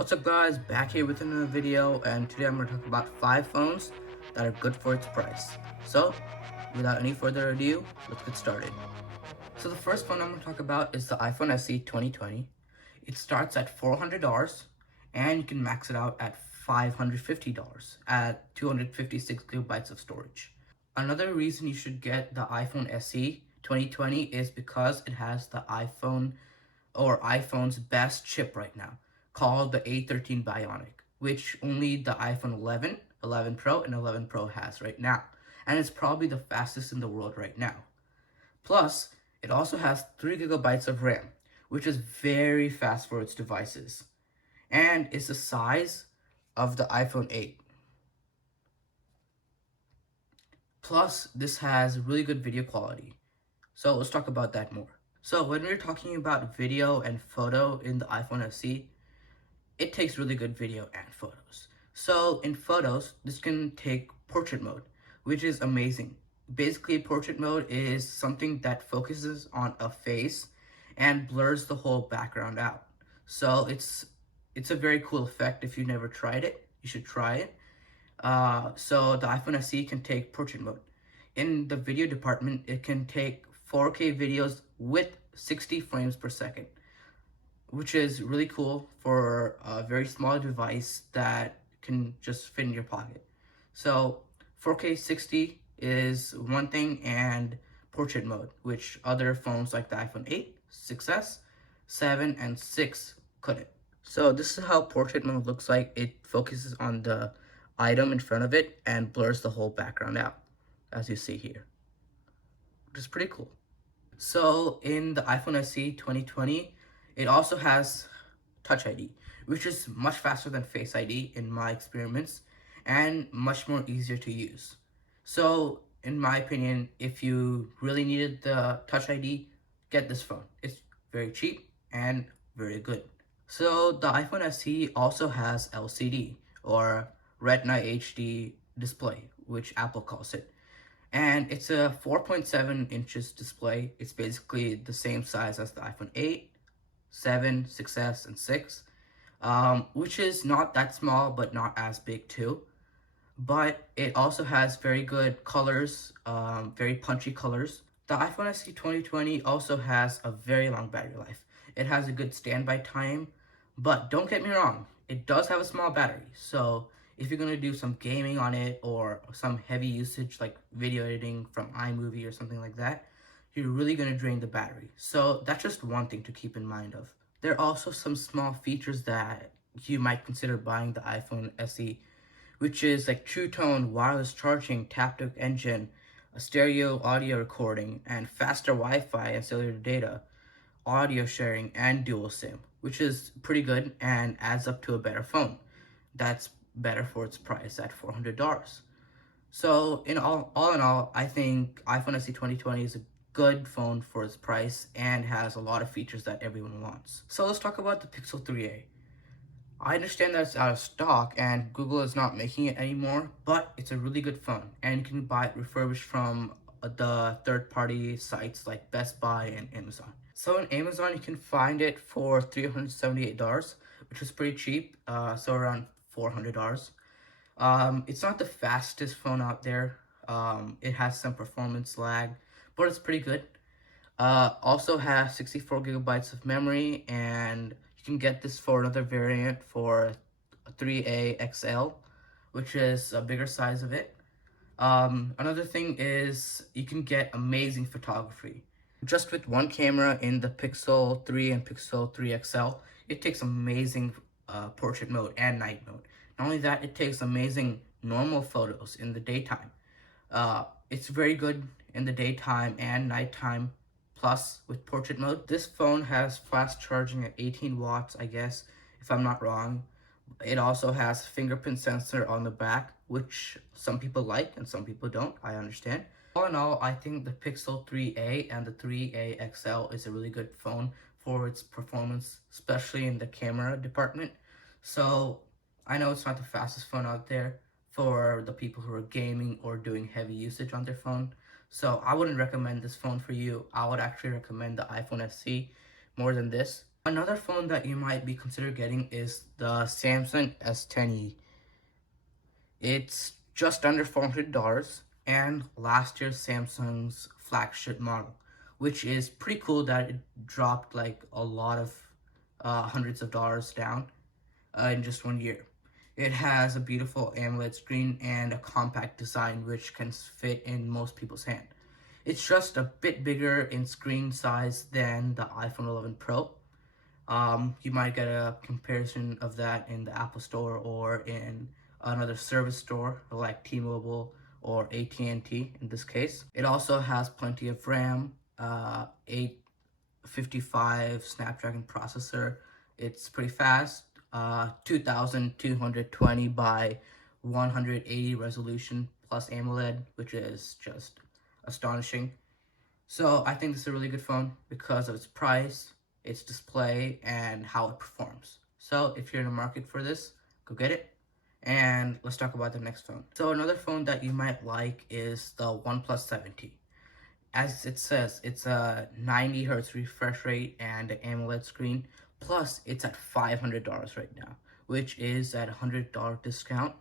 What's up guys, back here with another video, and today I'm going to talk about 5 phones that are good for its price. So, without any further ado, let's get started. So the first phone I'm going to talk about is the iPhone SE 2020. It starts at $400 and you can max it out at $550 at 256 gigabytes of storage. Another reason you should get the iPhone SE 2020 is because it has the iPhone's best chip right now, called the A13 Bionic, which only the iPhone 11, 11 Pro, and 11 Pro has right now. And it's probably the fastest in the world right now. Plus, it also has 3 gigabytes of RAM, which is very fast for its devices. And it's the size of the iPhone 8. Plus, this has really good video quality. So let's talk about that more. So when we're talking about video and photo in the iPhone SE, it takes really good video and photos. So in photos, this can take portrait mode, which is amazing. Basically, portrait mode is something that focuses on a face and blurs the whole background out. So it's a very cool effect. If you never tried it, you should try it. So the iPhone SE can take portrait mode. In the video department, it can take 4K videos with 60 frames per second, which is really cool for a very small device that can just fit in your pocket. So 4K 60 is one thing, and portrait mode, which other phones like the iPhone 8, 6S, 7, and 6 couldn't. So this is how portrait mode looks like. It focuses on the item in front of it and blurs the whole background out, as you see here, which is pretty cool. So in the iPhone SE 2020, it also has Touch ID, which is much faster than Face ID in my experiments and much more easier to use. So in my opinion, if you really needed the Touch ID, get this phone. It's very cheap and very good. So the iPhone SE also has LCD, or Retina HD display, which Apple calls it. And it's a 4.7 inches display. It's basically the same size as the iPhone 8, 7, 6S, and 6, which is not that small, but not as big too. But it also has very good colors, very punchy colors. The iPhone SE 2020 also has a very long battery life. It has a good standby time, but don't get me wrong, it does have a small battery. So if you're going to do some gaming on it or some heavy usage like video editing from iMovie or something like that, you're really going to drain the battery. So that's just one thing to keep in mind of. There are also some small features that you might consider buying the iPhone SE, which is like True Tone, wireless charging, taptic engine, a stereo audio recording, and faster Wi-Fi and cellular data, audio sharing, and dual SIM, which is pretty good and adds up to a better phone that's better for its price at $400. So all in all, I think iPhone SE 2020 is a good phone for its price and has a lot of features that everyone wants. So let's talk about the Pixel 3a. I understand that it's out of stock and Google is not making it anymore, but it's a really good phone and you can buy it refurbished from the third-party sites like Best Buy and Amazon. So on Amazon, you can find it for $378, which is pretty cheap, so around $400. It's not the fastest phone out there. It has some performance lag, but it's pretty good. Also has 64 gigabytes of memory, and you can get this for another variant for 3A XL, which is a bigger size of it. Another thing is you can get amazing photography. Just with one camera in the Pixel 3 and Pixel 3 XL, it takes amazing portrait mode and night mode. Not only that, it takes amazing normal photos in the daytime. It's very good in the daytime and nighttime. Plus, with portrait mode, this phone has fast charging at 18 watts, I guess, if I'm not wrong. It also has fingerprint sensor on the back, which some people like and some people don't. I understand. All in all, I think the Pixel 3a and the 3a XL is a really good phone for its performance, especially in the camera department. So I know it's not the fastest phone out there for the people who are gaming or doing heavy usage on their phone. So I wouldn't recommend this phone for you. I would actually recommend the iPhone SE more than this. Another phone that you might be consider getting is the Samsung S10e. It's just under $400 and last year's Samsung's flagship model, which is pretty cool that it dropped like a lot of hundreds of dollars down in just 1 year. It has a beautiful AMOLED screen and a compact design which can fit in most people's hand. It's just a bit bigger in screen size than the iPhone 11 Pro. You might get a comparison of that in the Apple Store or in another service store like T-Mobile or AT&T in this case. It also has plenty of RAM, 855 Snapdragon processor. It's pretty fast, 2220 by 180 resolution plus AMOLED, which is just astonishing. So I think this is a really good phone because of its price, its display, and how it performs. So if you're in the market for this, go get it. And let's talk about the next phone. So another phone that you might like is the OnePlus 7T. As it says, it's a 90 hertz refresh rate and an AMOLED screen. Plus, it's at $500 right now, which is at a $100 discount,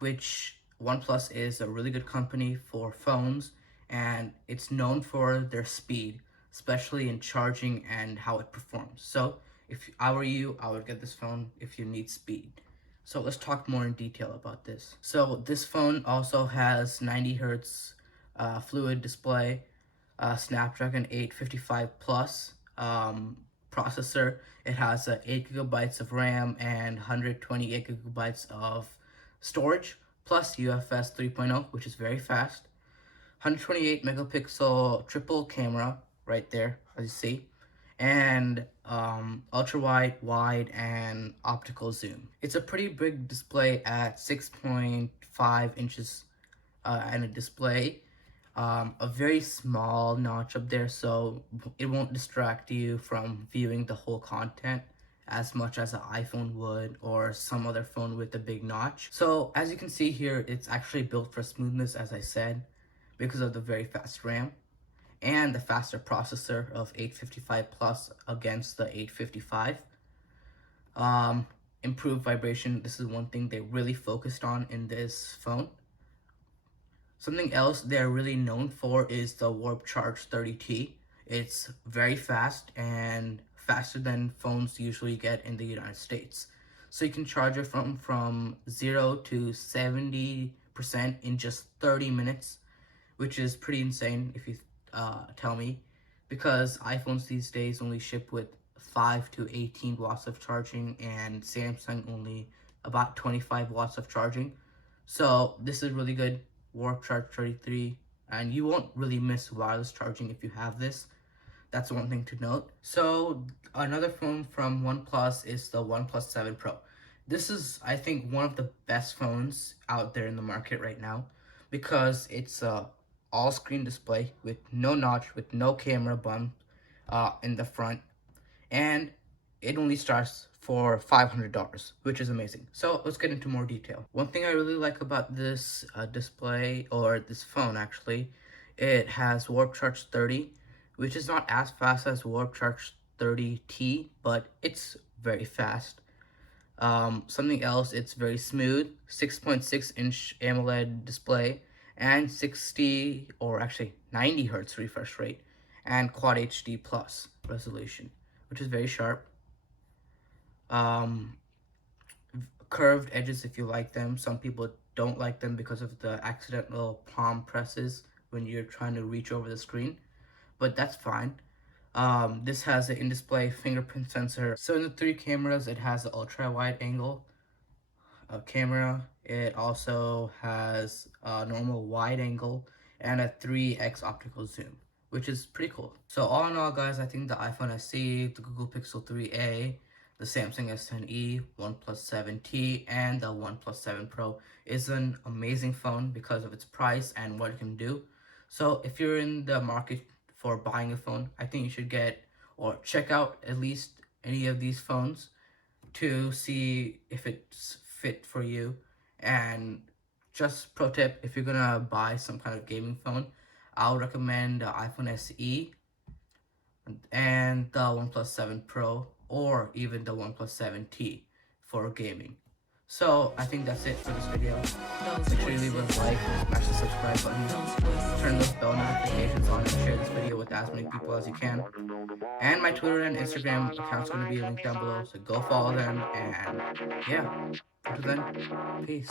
which OnePlus is a really good company for phones and it's known for their speed, especially in charging and how it performs. So if I were you, I would get this phone if you need speed. So let's talk more in detail about this. So this phone also has 90 hertz fluid display, Snapdragon 855 Plus processor. It has 8 gigabytes of RAM and 128 gigabytes of storage, plus UFS 3.0, which is very fast. 128 megapixel triple camera right there, as you see, and ultra wide, and optical zoom. It's a pretty big display at 6.5 inches and a display. A very small notch up there, so it won't distract you from viewing the whole content as much as an iPhone would or some other phone with a big notch. So as you can see here, it's actually built for smoothness, as I said, because of the very fast RAM and the faster processor of 855 plus against the 855. Um, Improved vibration, this is one thing they really focused on in this phone. Something else they're really known for is the Warp Charge 30T. It's very fast and faster than phones usually get in the United States. So you can charge it from 0 to 70% in just 30 minutes, which is pretty insane if you tell me, because iPhones these days only ship with 5 to 18 watts of charging and Samsung only about 25 watts of charging. So this is really good. Warp Charge 33, and you won't really miss wireless charging if you have this. That's one thing to note. So another phone from OnePlus is the OnePlus 7 Pro. This is, I think, one of the best phones out there in the market right now because it's a all-screen display with no notch, with no camera bump in the front, and it only starts for $500, which is amazing. So let's get into more detail. One thing I really like about this display, or this phone actually, it has Warp Charge 30, which is not as fast as Warp Charge 30T, but it's very fast. Something else, it's very smooth, 6.6-inch AMOLED display, and 60, or actually 90 hertz refresh rate, and Quad HD plus resolution, which is very sharp. Um, Curved edges if you like them. Some people don't like them because of the accidental palm presses when you're trying to reach over the screen, but that's fine. This has an in-display fingerprint sensor. So in the three cameras, it has the ultra-wide angle camera. It also has a normal wide angle and a 3x optical zoom, which is pretty cool. So all in all, guys, I think the iPhone SE, the Google Pixel 3a, the Samsung S10e, OnePlus 7T, and the OnePlus 7 Pro is an amazing phone because of its price and what it can do. So if you're in the market for buying a phone, I think you should get or check out at least any of these phones to see if it's fit for you. And just pro tip, if you're gonna buy some kind of gaming phone, I'll recommend the iPhone SE and the OnePlus 7 Pro, or even the OnePlus 7T for gaming. So I think that's it for this video. Make sure you leave a like, smash the subscribe button, turn those bell notifications on, and share this video with as many people as you can. And my Twitter and Instagram accounts are going to be linked down below, so go follow them. And yeah, until then, peace.